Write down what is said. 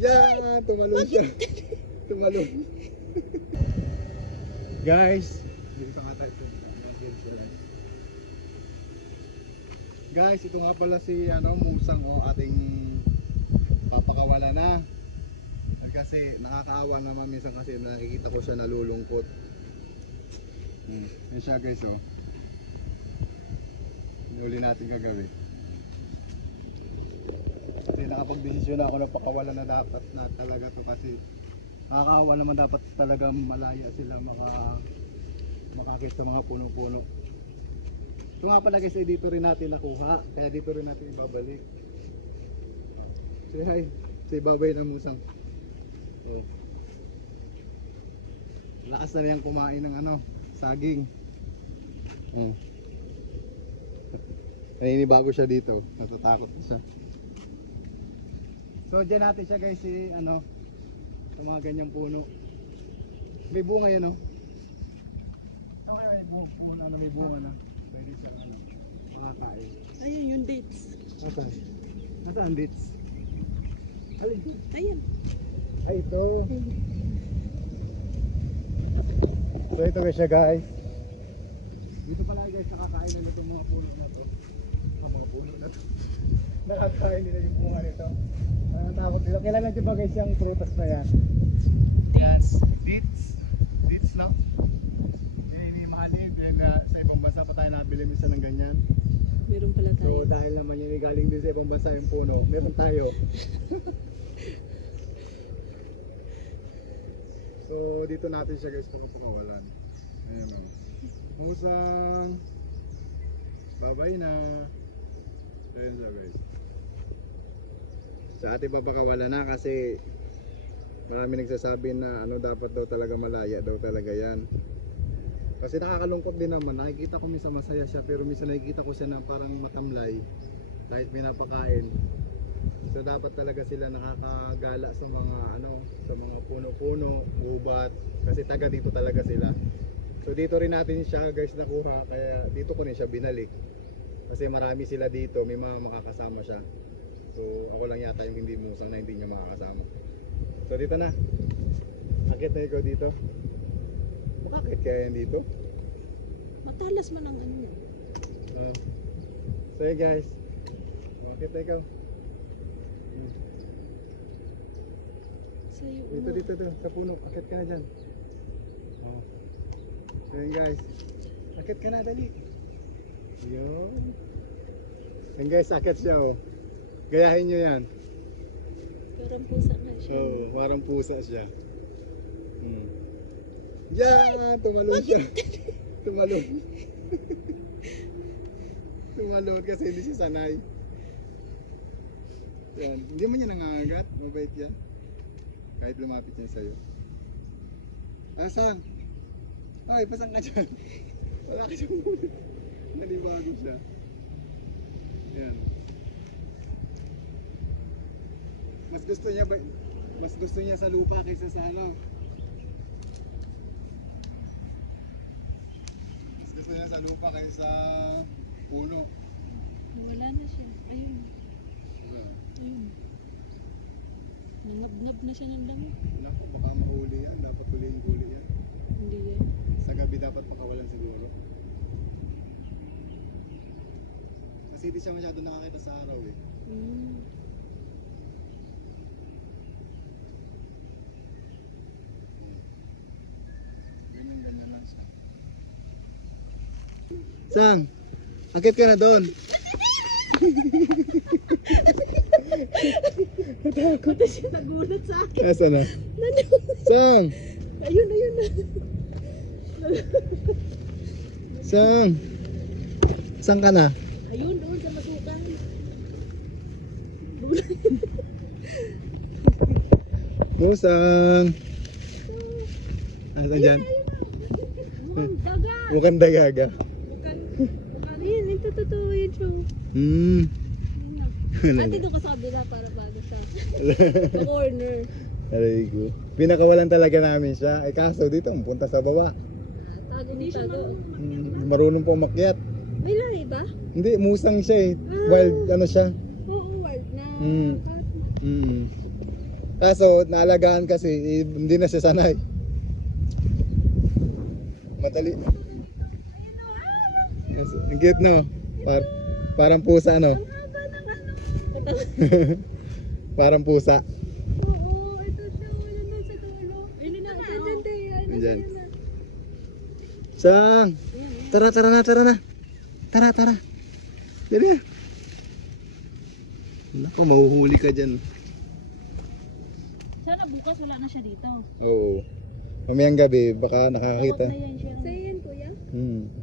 Yan! Tumalon siya. Tumalon. Guys, dito nga tayo. Guys, ito nga pala si Musang o ating papakawala na. Kasi nakakaawa naman minsan kasi nakikita ko siya nalulungkot. Yan siya guys oh. Huli natin kagabi. Kasi nakapag-desisyon ako na pakawalan na dapat na talaga to kasi nakakaawa naman dapat talaga malaya sila makakit sa mga puno-puno. Ito nga pala guys, dito rin natin nakuha, kaya dito rin natin ibabalik. Say hi, say bye-bye ng musang. Oh. Lakas na niyang kumain ng saging. Oh. Naninibago siya dito, natatakot na siya. So dyan natin siya guys, sa mga ganyang puno. May bunga yan Okay, puno may bunga na. Pwede siya makakain. Ayun yung dates. Nasaan? Nasaan dates? Alin? Ayun. Ay ito. So ito guys siya guys. Dito pala guys nakakain na itong mga puno na to. Mga puno na to. Nakakain nila yung bunga nito. Takot nila. Kailan natin ba guys yung prutas na yan? Yes. Dates. Dates no? Ini-mahalin. And sa ibang bansa pa tayo nabili minsan ng ganyan. Meron pala tayo. So dahil naman yun galing din sa ibang bansa yung puno, meron tayo. So dito natin siya guys pakawalan. Ayan o. Musang. Babay na. Ayan siya guys. Sa ating papakawalan na kasi marami nagsasabi na dapat daw talaga malaya daw talaga yan. Kasi nakakalungkot din naman, nakikita ko minsan masaya siya pero minsan nakikita ko siya na parang matamlay kahit pinapakain. So dapat talaga sila nakakagala sa mga puno-puno, gubat kasi taga dito talaga sila. So dito rin natin siya guys nakuha kaya dito ko rin siya binalik. Kasi marami sila dito, may mga makakasama siya. So ako lang yata yung hindi musang na hindi niya makakasama. So dito na. Akit na ikaw dito. Bakit kaya yan dito? Matalas man ang yan. So yeah guys. Bakit na ikaw? Dito sa puno. Akit ka na dyan. So yun guys. Akit ka na dali. Yun. Yan guys, akit siya oh. Gayahin nyo yan. Parang pusa na siya. Parang pusa siya. Yan! Tumalon siya. Tumalon. Tumalon kasi hindi siya sanay. Yan. Hindi mo niya nangangagat. Mabait yan. Kahit lumapit niya sa'yo. Asan? Ay, pasang ka dyan. Wala ka siyang muna. Nalibago siya. Yan. Mas gusto niya sa lupa kaysa sa Mas gusto niya sa lupa kaysa puno. Wala na siya. Ayun. Ayun. Nangab-ngab na siya ng damo. Naku, baka mahuli yan. Dapat huli yan. Hindi yan. Sa gabi dapat pakawalan siguro. Kasi hindi siya masyado nakakita sa araw eh. Ganyan lang siya. Sang, akit ka na doon. Natakot na siya, nagulat sa akin. Nasaan na? Sang! Ayun na. Sang! Saan ka na? Ayun, doon sa masukan. Musang! Nasaan dyan? Daga. Mukhang dagaga. Bukan yun, ito totoo yun siya. Ate doon ka sa kabila para bago siya. Sa corner. Aray ko. Pinakawalan talaga namin siya. Ay kaso dito, punta sa baba. Tago. Marunong po umakyat. May lahi ba? Hindi, musang siya eh. Wild siya. Oo, wild na. Kaso, naalagaan kasi, hindi na siya sanay. Madali. Yes, ang cute no? Parang pusa no? Parang pusa. Oo, ito siya. Wala na sa dulo. Ayun na, ito dyan, te. Andyan. Sang! Tara na. Tara. Dali na. Naku, mahuhuli ka dyan. Sana bukas wala na siya dito. Oo. Mamayang gabi, baka nakakakita. Sa yan, kuya? Hmm.